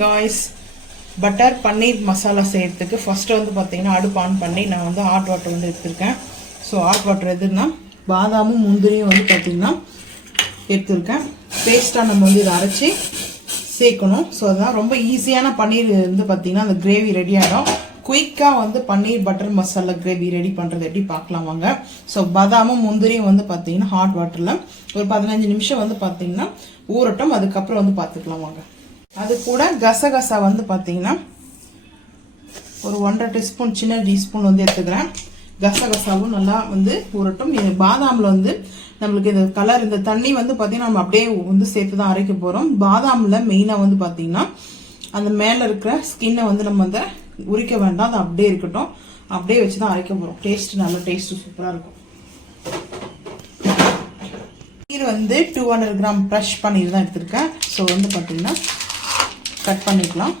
Guys, butter paneer masala செய்யறதுக்கு first வந்து பார்த்தீங்கன்னா அடுப்பு ஆன் பண்ணி நான் வந்து ஹாட் வாட்டர் வந்து எடுத்துருக்கேன். ஸோ ஹாட் வாட்டர் எதுன்னா பாதாமும் முந்திரியும் வந்து பார்த்தீங்கன்னா எடுத்துருக்கேன். பேஸ்ட்டாக நம்ம வந்து இதை அரைச்சி சேர்க்கணும். ஸோ அதுதான் ரொம்ப ஈஸியான பன்னீர் வந்து பார்த்தீங்கன்னா அந்த கிரேவி ரெடி ஆகிடும். குயிக்காக வந்து பன்னீர் பட்டர் மசாலா கிரேவி ரெடி பண்ணுறது எப்படி பார்க்கலாம் வாங்க. ஸோ பாதாமும் முந்திரியும் வந்து பார்த்தீங்கன்னா ஹாட் வாட்டரில் ஒரு 15 நிமிஷம் வந்து பார்த்தீங்கன்னா ஊறட்டும். அதுக்கப்புறம் வந்து பார்த்துக்கலாம் வாங்க. அது கூட கசகசா வந்து பார்த்தீங்கன்னா ஒரு 1.5 டீஸ்பூன் சின்ன டீஸ்பூன் வந்து எடுத்துக்கிறேன். கசகசாவும் நல்லா வந்து ஊறட்டும். இது பாதாமில் வந்து நம்மளுக்கு இந்த கலர் இந்த தண்ணி வந்து பார்த்தீங்கன்னா நம்ம அப்படியே வந்து சேர்த்து தான் அரைக்க போகிறோம். பாதாமில் மெயினாக வந்து பார்த்தீங்கன்னா அந்த மேலே இருக்கிற ஸ்கின்னை வந்து நம்ம வந்து உரிக்க வேண்டாம், அது அப்படியே இருக்கட்டும். அப்படியே வச்சு தான் அரைக்க போகிறோம். டேஸ்ட் நல்ல டேஸ்ட்டு சூப்பராக இருக்கும். பன்னீர் வந்து 200 கிராம் ப்ரஷ் பன்னீர் தான் எடுத்திருக்கேன். ஸோ வந்து பார்த்தீங்கன்னா கட் பண்ணிக்கலாம்.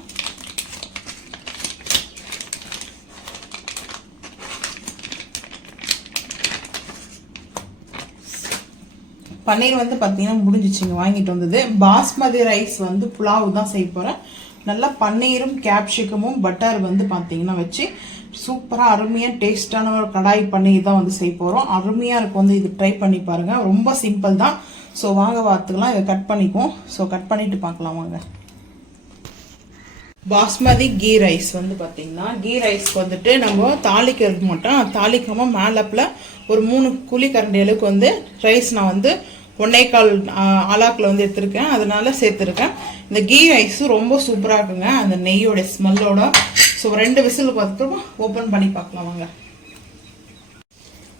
பன்னீர் வந்து பார்த்தீங்கன்னா முடிஞ்சிச்சுங்க, வாங்கிட்டு வந்தது. பாஸ்மதி ரைஸ் வந்து புலாவ் தான் செய்ய போகிறேன். நல்லா பன்னீரும் கேப்சிகமும் பட்டர் வந்து பார்த்தீங்கன்னா வச்சு சூப்பராக அருமையாக டேஸ்டான ஒரு கடாய் பன்னீர் தான் வந்து செய்ய போகிறோம். அருமையாக இருக்கும், வந்து இது ட்ரை பண்ணி பாருங்கள். ரொம்ப சிம்பிள் தான். ஸோ வாங்க பார்த்துக்கலாம். இதை கட் பண்ணிக்குவோம். ஸோ கட் பண்ணிட்டு பார்க்கலாம் வாங்க. பாஸ்மதி கீ ரைஸ் வந்து பார்த்தீங்கன்னா கீ ரைஸ்க்கு வந்துட்டு நம்ம தாளிக்கிறது மட்டும் தாளிக்காமல் மேலப்பில் ஒரு 3 குழி கரண்டி அளவுக்கு வந்து ரைஸ் நான் வந்து 1.25 ஆலாக்கில் வந்து எடுத்திருக்கேன். அதனால சேர்த்துருக்கேன். இந்த கீ ரைஸ் ரொம்ப சூப்பராக இருக்குங்க, அந்த நெய்யோட ஸ்மெல்லோட. ஸோ 2 விசிலுக்கு அதுக்கப்புறம் ஓப்பன் பண்ணி பார்க்கலாம் வாங்க.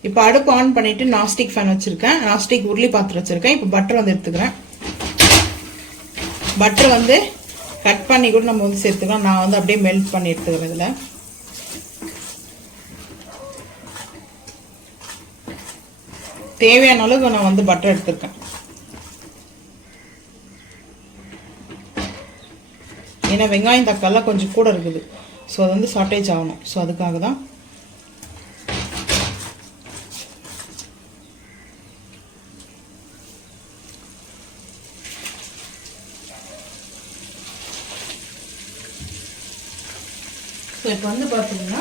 இப்போ அடுப்பு ஆன் பண்ணிட்டு நாஸ்டிக் ஃபேன் வச்சிருக்கேன். நாஸ்டிக் உருளி பாத்திரம் வச்சிருக்கேன். இப்போ பட்டர் வந்து எடுத்துக்கிறேன். பட்டர் வந்து கட் பண்ணி கூட நம்ம வந்து சேர்த்துக்கலாம். நான் வந்து அப்படியே மெல்ட் பண்ணி எடுத்துக்கிறேன். இதில் தேவையான அளவுக்கு நான் வந்து பட்டர் எடுத்துருக்கேன். ஏன்னா வெங்காயம் தக்காளிலாம் கொஞ்சம் கூட இருக்குது. ஸோ அது வந்து ஷார்ட்டேஜ் ஆகணும். ஸோ அதுக்காக தான். ஸோ இப்போ வந்து பார்த்தீங்கன்னா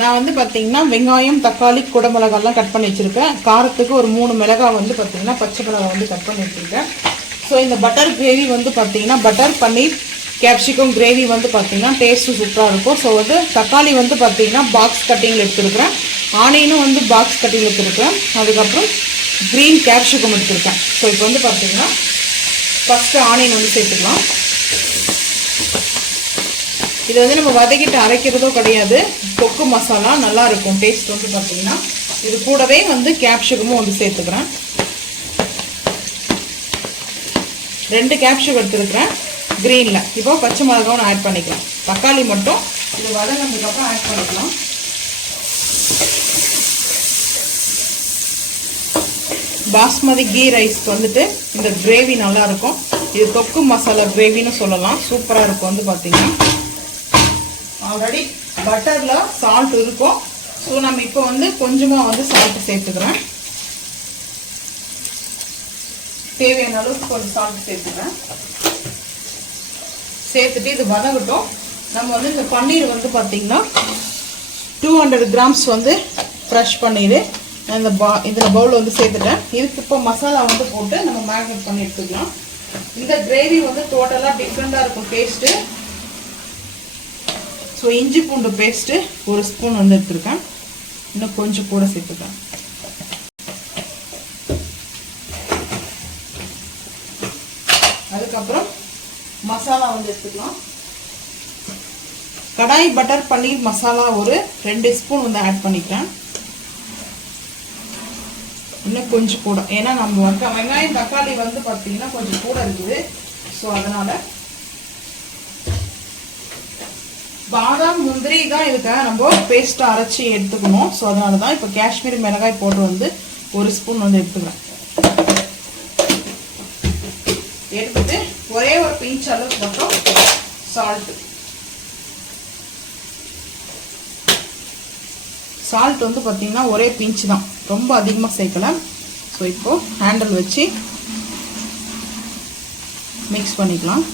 நான் வந்து பார்த்தீங்கன்னா வெங்காயம் தக்காளி குடமிளகாலாம் கட் பண்ணி வச்சுருக்கேன். காரத்துக்கு ஒரு 3 மிளகாய் வந்து பார்த்தீங்கன்னா பச்சை மிளகாய் வந்து கட் பண்ணி வச்சுருக்கேன். ஸோ இந்த பட்டர் கிரேவி வந்து பார்த்தீங்கன்னா பட்டர் பன்னீர் கேப்சிகம் கிரேவி வந்து பார்த்தீங்கன்னா டேஸ்ட்டு சூப்பராக இருக்கும். ஸோ வந்து தக்காளி வந்து பார்த்தீங்கன்னா பாக்ஸ் கட்டிங்கில் எடுத்துருக்கிறேன். ஆனியனும் வந்து பாக்ஸ் கட்டிங் எடுத்துருக்கேன். அதுக்கப்புறம் க்ரீன் கேப்சிகம் எடுத்துருக்கேன். ஸோ இப்போ வந்து பார்த்தீங்கன்னா ஃபஸ்ட்டு ஆனியன் வந்து சேர்த்துக்கலாம். இது வந்து நம்ம வதக்கிட்டு அரைக்கிறதோ கிடையாது. தொக்கு மசாலா நல்லா இருக்கும் டேஸ்ட் வந்து பார்த்தீங்கன்னா. இது கூடவே வந்து கேப்சிகமும் வந்து சேர்த்துக்கிறேன். 2 கேப்சிகம் எடுத்துருக்கிறேன் க்ரீனில். இப்போ பச்சை மிளகாவும் ஆட் பண்ணிக்கலாம். தக்காளி மட்டும் இது வதங்கினதுக்கப்புறம் ஆட் பண்ணிக்கலாம். பாஸ்மதி கீ ரைஸ்க்கு வந்துட்டு இந்த கிரேவி நல்லா இருக்கும். இது தொக்கு மசாலா கிரேவின்னு சொல்லலாம். சூப்பராக இருக்கும். வந்து பார்த்தீங்கன்னா ஆல்ரெடி பட்டரில் சால்ட் இருக்கும். ஸோ நம்ம இப்போ வந்து கொஞ்சமாக வந்து சால்ட்டு சேர்த்துக்கிறேன். தேவையான அளவுக்கு கொஞ்சம் சால்ட் சேர்த்துக்கிறேன். சேர்த்துட்டு இது வதங்கட்டும். நம்ம வந்து இந்த பன்னீர் வந்து பார்த்தீங்கன்னா 200 கிராம்ஸ் வந்து ஃப்ரெஷ் பன்னீர் இந்த இதில் பவுல் வந்து சேர்த்துட்டேன். இதுக்கு இப்போ மசாலா வந்து போட்டு நம்ம மேரினேட் பண்ணி எடுத்துக்கலாம். இந்த கிரேவி வந்து டோட்டலாக டிஃப்ரெண்ட்டாக இருக்கும் டேஸ்ட்டு. ஸோ இஞ்சி பூண்டு பேஸ்ட்டு 1 ஸ்பூன் வந்து எடுத்துருக்கேன். இன்னும் கொஞ்சம் கூட சேர்த்துக்கேன். அதுக்கப்புறம் மசாலா வந்து எடுத்துக்கலாம். கடாய் பட்டர் பன்னீர் மசாலா ஒரு 2 ஸ்பூன் வந்து ஆட் பண்ணிக்கிறேன். இன்னும் கொஞ்சம் கூட, ஏன்னா நம்ம வெங்காயம் தக்காளி வந்து பார்த்தீங்கன்னா கொஞ்சம் கூட இருக்குது. ஸோ அதனால பாதாம் முந்திரி தான் இதுக்காக நம்ம பேஸ்ட்டாக அரைச்சி எடுத்துக்கணும். ஸோ அதனால தான் இப்போ காஷ்மீரி மிளகாய் பவுடர் வந்து 1 ஸ்பூன் வந்து எடுத்துக்கிறேன். எடுத்துட்டு ஒரே ஒரு பிஞ்ச் அளவுக்கு மட்டும் சால்ட் வந்து பார்த்தீங்கன்னா ஒரே பிஞ்ச் தான், ரொம்ப அதிகமாக சேர்க்கல. ஸோ இப்போ ஹேண்டில் வச்சு மிக்ஸ் பண்ணிக்கலாம்.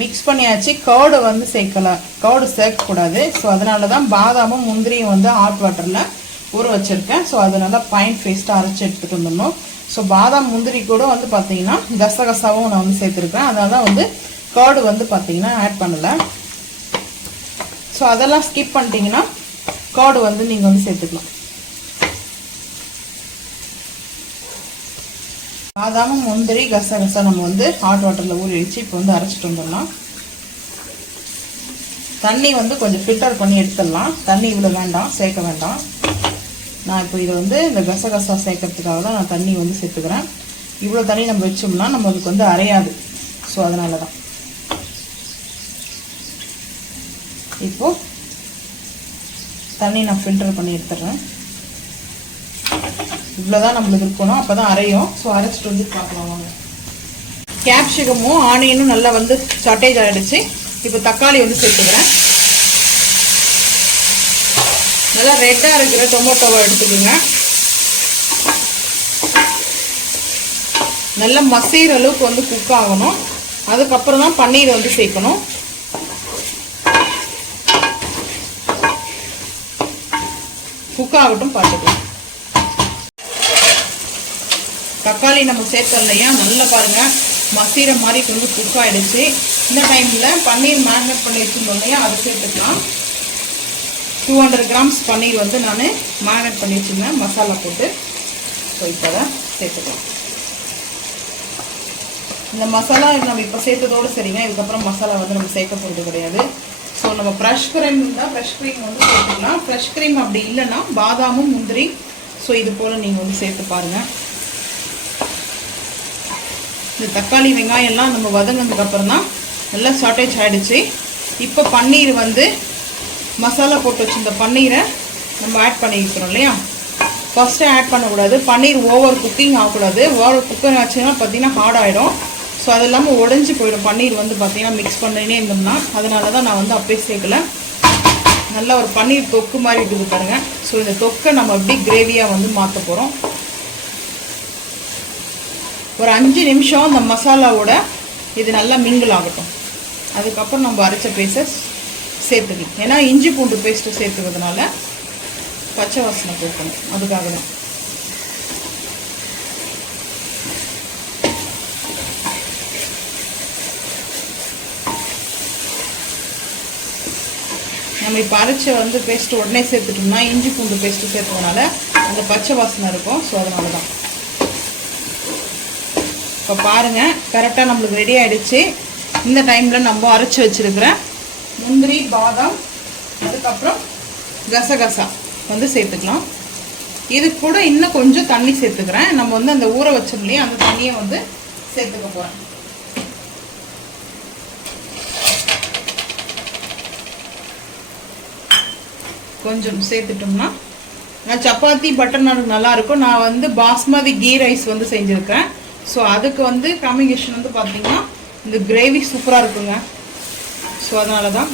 மிக்ஸ் பண்ணியாச்சு. கர்டு வந்து சேர்க்கல, கர்டு சேர்க்கக்கூடாது. ஸோ அதனால தான் பாதாமும் முந்திரியும் வந்து ஹாட் வாட்டரில் ஊற வச்சுருக்கேன். ஸோ அது நல்லா ஃபைன் பேஸ்ட்டாக அரைச்சி எடுத்துகிட்டு வந்துடணும். ஸோ பாதாம் முந்திரி கூட வந்து பார்த்தீங்கன்னா கசகசாவும் நான் வந்து சேர்த்துருக்கேன். அதனால தான் வந்து கர்டு வந்து பார்த்தீங்கன்னா ஆட் பண்ணலை. ஸோ அதெல்லாம் ஸ்கிப் பண்ணிட்டீங்கன்னா கர்டு வந்து நீங்கள் வந்து சேர்த்துக்கலாம். பாதாமும் முந்திரி கசகசா நம்ம வந்து ஹாட் வாட்டரில் ஊறி வச்சு இப்போ வந்து அரைச்சிட்டு வந்துடலாம். தண்ணி வந்து கொஞ்சம் ஃபில்டர் பண்ணி எடுத்துடலாம். தண்ணி இவ்வளோ வேண்டாம், சேர்க்க வேண்டாம். நான் இப்போ இதை வந்து இந்த கசகசா சேர்க்கறதுக்காக தான் நான் தண்ணி வந்து சேர்த்துக்கிறேன். இவ்வளோ தண்ணி நம்ம வச்சோம்னா நம்மளுக்கு வந்து அரையாது. ஸோ அதனால தான் இப்போது தண்ணி நான் ஃபில்டர் பண்ணி எடுத்துடுறேன். இவ்வளோதான் நம்மளுக்கு இருக்கணும், அப்போ தான் அரையும். ஸோ அரைச்சிட்டு வந்து பார்க்கலாம் வாங்க. கேப்சிகமும் ஆனியனும் நல்லா வந்து சாட்டேஜ் ஆகிடுச்சு. இப்போ தக்காளி வந்து சேர்த்துக்கிறேன். நல்லா ரெட்டாக இருக்கிற டொமேட்டோவை எடுத்துக்கோங்க. நல்லா மசிகிற அளவுக்கு வந்து குக் ஆகணும். அதுக்கப்புறம் தான் பன்னீர் வந்து சேர்க்கணும். குக் ஆகட்டும், பார்த்துக்கலாம். தக்காளி நம்ம சேர்த்தோம் இல்லையா, நல்லா பாருங்க மசிகிற மாதிரி கொஞ்சம் குக் ஆகிடுச்சு. இந்த டைமில் பன்னீர் மேரினேட் பண்ணி வச்சுருந்தோம் இல்லையா, அதை சேர்த்துக்கலாம். 200 கிராம்ஸ் பன்னீர் வந்து நான் மேரினேட் பண்ணி வச்சுருந்தேன் மசாலா போட்டு. ஸோ இப்போ அதை சேர்த்துக்கலாம். இந்த மசாலா நம்ம இப்போ சேர்த்ததோடு சரிங்க. இதுக்கப்புறம் மசாலா வந்து நம்ம சேர்க்க போகிறது கிடையாது. ஸோ நம்ம ஃப்ரெஷ் க்ரீம் இருந்தால் ஃப்ரெஷ் க்ரீம் வந்து சேர்த்துக்கலாம். ஃப்ரெஷ் க்ரீம் அப்படி இல்லைன்னா பாதாமும் முந்திரி ஸோ இது போல் நீங்கள் வந்து சேர்த்து பாருங்கள். இந்த தக்காளி வெங்காயம்லாம் நம்ம வதங்கினதுக்கப்புறம் தான் நல்லா சாட்டேஜ் ஆகிடுச்சு. இப்போ பன்னீர் வந்து மசாலா போட்டு வச்சுருந்த பன்னீரை நம்ம ஆட் பண்ணிக்கிறோம் இல்லையா. ஃபஸ்ட்டு ஆட் பண்ணக்கூடாது. பன்னீர் ஓவர் குக்கிங் ஆகக்கூடாது. ஓவர் குக்கிங் ஆச்சுன்னா பார்த்தீங்கன்னா ஹார்ட் ஆகிடும். ஸோ அது இல்லாமல் உடஞ்சி போயிடும். பன்னீர் வந்து பார்த்தீங்கன்னா மிக்ஸ் பண்ணினே இருந்தோம்னா, அதனால தான் நான் வந்து அப்படியே சேர்க்கல. நல்லா ஒரு பன்னீர் தொக்கு மாதிரி இருக்குது பாருங்கள். ஸோ இந்த தொக்கை நம்ம அப்படி கிரேவியாக வந்து மாற்ற போகிறோம். ஒரு 5 நிமிஷம் அந்த மசாலாவோட இது நல்லா மிங்கிள் ஆகட்டும். அதுக்கப்புறம் நம்ம அரைச்ச பேஸ்ட்டை சேர்த்துக்கலாம். ஏன்னா இஞ்சி பூண்டு பேஸ்ட்டு சேர்த்துக்கிறதுனால பச்சை வாசனை போக்கணும், அதுக்காக தான். நம்ம இப்போ அரைச்ச வந்து பேஸ்ட்டு உடனே சேர்த்துட்டோம்னா இஞ்சி பூண்டு பேஸ்ட்டு சேர்த்ததுனால அந்த பச்சை வாசனை இருக்கும். ஸோ அதனால தான். இப்போ பாருங்கள் கரெக்டாக நம்மளுக்கு ரெடி ஆகிடுச்சு. இந்த டைமில் நம்ம அரைச்சி வச்சுருக்கிற முந்திரி பாதாம் அதுக்கப்புறம் கசகசா வந்து சேர்த்துக்கலாம். இது கூட இன்னும் கொஞ்சம் தண்ணி சேர்த்துக்கிறேன். நம்ம வந்து அந்த ஊற வச்சோம் இல்லையா, அந்த தண்ணியை வந்து சேர்த்துக்க போகிறேன். கொஞ்சம் சேர்த்துட்டோம்னா நான் சப்பாத்தி பட்டர் நானுக்கு நல்லாயிருக்கும். நான் வந்து பாஸ்மதி கீ ரைஸ் வந்து செஞ்சுருக்கேன். ஸோ அதுக்கு வந்து காம்பினேஷன் வந்து பார்த்திங்கன்னா இந்த கிரேவி சூப்பராக இருக்குங்க. ஸோ அதனால தான்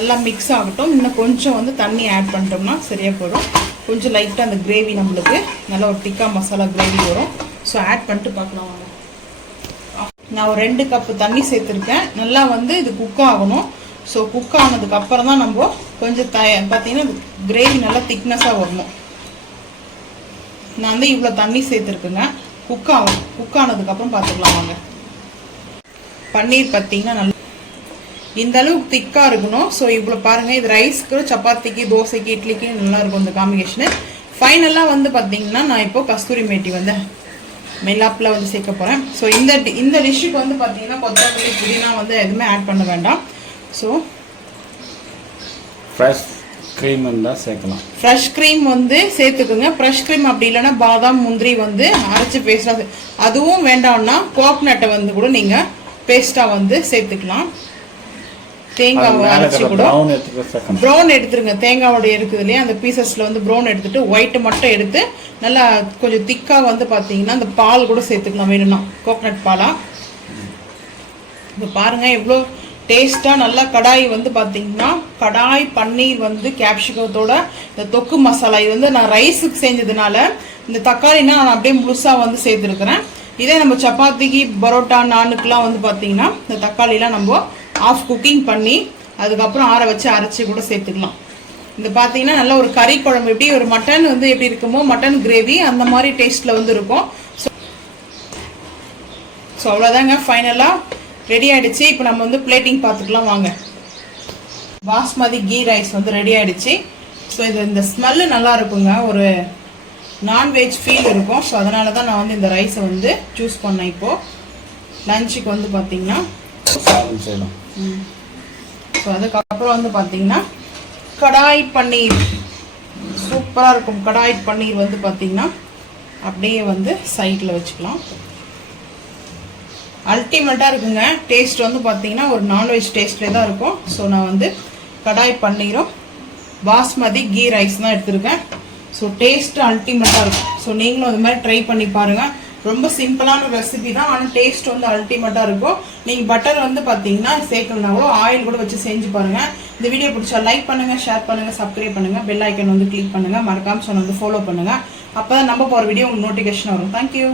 எல்லாம் மிக்ஸ் ஆகட்டும். இன்னும் கொஞ்சம் வந்து தண்ணி ஆட் பண்ணிட்டோம்னா சரியாக போயிடும். கொஞ்சம் லைட்டாக அந்த கிரேவி நம்மளுக்கு நல்ல ஒரு திக்கா மசாலா கிரேவி வரும். ஸோ ஆட் பண்ணிட்டு பார்க்கலாம் வாங்க. நான் ஒரு 2 கப்பு தண்ணி சேர்த்துருக்கேன். நல்லா வந்து இது குக் ஆகணும். ஸோ குக் ஆனதுக்கு அப்புறம் தான் நம்ம கொஞ்சம் பார்த்தீங்கன்னா கிரேவி நல்லா திக்னஸாக வரணும். நான் வந்து இவ்வளோ தண்ணி சேர்த்துருக்குங்க. குக் ஆனதுக்கப்புறம் பார்த்துக்கலாம் வாங்க. பன்னீர் பார்த்தீங்கன்னா நல்லா இந்த அளவுக்கு திக்காக இருக்கணும். ஸோ இவ்வளோ பாருங்கள், இது ரைஸ்க்கு சப்பாத்திக்கு தோசைக்கு இட்லிக்கு நல்லா இருக்கும் இந்த காம்பினேஷனு. ஃபைனலாக வந்து பார்த்தீங்கன்னா நான் இப்போது கஸ்தூரி மேட்டி வந்து மெல்லாப்பில் வந்து சேர்க்க போகிறேன். ஸோ இந்த டிஷ்ஷுக்கு வந்து பார்த்தீங்கன்னா கொத்தமல்லி புதினா வந்து எதுவுமே ஆட் பண்ண வேண்டாம். ஸோ ஃப்ரெஷ் க்ரீம் இருந்தால் சேர்க்கலாம். ஃப்ரெஷ் க்ரீம் வந்து சேர்த்துக்குங்க. ஃப்ரெஷ் க்ரீம் அப்படி இல்லைன்னா பாதாம் முந்திரி வந்து அரைச்சி பேஸ்ட்டாக, அதுவும் வேண்டாம்னா கோக்னட்டை வந்து கூட நீங்கள் பேஸ்ட்டாக வந்து சேர்த்துக்கலாம். தேங்காவை அரைச்சி கூட ப்ரௌன் எடுத்துருங்க. தேங்காவோடைய இருக்குது இல்லையா, அந்த பீசஸில் வந்து ப்ரௌன் எடுத்துட்டு ஒயிட்டு மட்டும் எடுத்து நல்லா கொஞ்சம் திக்காக வந்து பார்த்தீங்கன்னா அந்த பால் கூட சேர்த்துக்கலாம் வேணும்னா, கோகனட் பாலாக. இப்போ பாருங்கள் எவ்வளோ டேஸ்ட்டாக நல்லா கடாய் வந்து பார்த்தீங்கன்னா கடாய் பன்னீர் வந்து கேப்சிகத்தோட இந்த தொக்கு மசாலா இது வந்து நான் ரைஸுக்கு செஞ்சதுனால இந்த தக்காளினா நான் அப்படியே முழுசாக வந்து சேர்த்துருக்குறேன். இதே நம்ம சப்பாத்திக்கு பரோட்டா நானுக்கெலாம் வந்து பார்த்தீங்கன்னா இந்த தக்காளிலாம் நம்ம ஆஃப் குக்கிங் பண்ணி அதுக்கப்புறம் ஆற வச்சு அரைச்சி கூட சேர்த்துக்கலாம். இது பார்த்தீங்கன்னா நல்ல ஒரு கறி குழம்பு எப்படி ஒரு மட்டன் வந்து எப்படி இருக்குமோ மட்டன் கிரேவி அந்த மாதிரி டேஸ்ட்டில் வந்து இருக்கும். ஸோ அவ்வளோதாங்க, ஃபைனலாக ரெடி ஆகிடுச்சு. இப்போ நம்ம வந்து பிளேட்டிங் பார்த்துக்கலாம் வாங்க. பாஸ்மதி கீ ரைஸ் வந்து ரெடி ஆகிடுச்சு. ஸோ இது இந்த ஸ்மெல்லு நல்லா இருக்குங்க, ஒரு நான்வெஜ் ஃபீல் இருக்கும். ஸோ அதனால தான் நான் வந்து இந்த ரைஸை வந்து சூஸ் பண்ணேன். இப்போது லஞ்சுக்கு வந்து பார்த்தீங்கன்னா செய்யலாம். ஸோ அதுக்கப்புறம் வந்து பார்த்தீங்கன்னா கடாய் பன்னீர் சூப்பராக இருக்கும். கடாய் பன்னீர் வந்து பார்த்தீங்கன்னா அப்படியே வந்து சைடில் வச்சுக்கலாம். அல்டிமேட்டாக இருக்குங்க. டேஸ்ட் வந்து பார்த்தீங்கன்னா ஒரு நான்வெஜ் டேஸ்ட்லேயே தான் இருக்கும். ஸோ நான் வந்து கடாய் பன்னீரும் பாஸ்மதி கீ ரைஸ் தான் எடுத்துருக்கேன். ஸோ டேஸ்ட்டு அல்டிமேட்டாக இருக்கும். ஸோ நீங்களும் அது மாதிரி ட்ரை பண்ணி பாருங்கள். ரொம்ப சிம்பிளான ரெசிபி தான், ஆனால் டேஸ்ட் வந்து அல்டிமேட்டாக இருக்கும். நீங்கள் பட்டர் வந்து பார்த்தீங்கன்னா சேர்க்கலனா கூட ஆயில் கூட வச்சு செஞ்சு பாருங்கள். இந்த வீடியோ பிடிச்சா லைக் பண்ணுங்கள், ஷேர் பண்ணுங்கள், சப்ஸ்கிரைப் பண்ணுங்கள், பெல் ஐக்கன் வந்து கிளிக் பண்ணுங்கள், மறக்காமல் சொன்ன வந்து ஃபாலோ பண்ணுங்கள். அப்போ தான் நம்ம போகிற வீடியோ உங்களுக்கு நோட்டிஃபிகேஷன் வரும். தேங்க்யூ.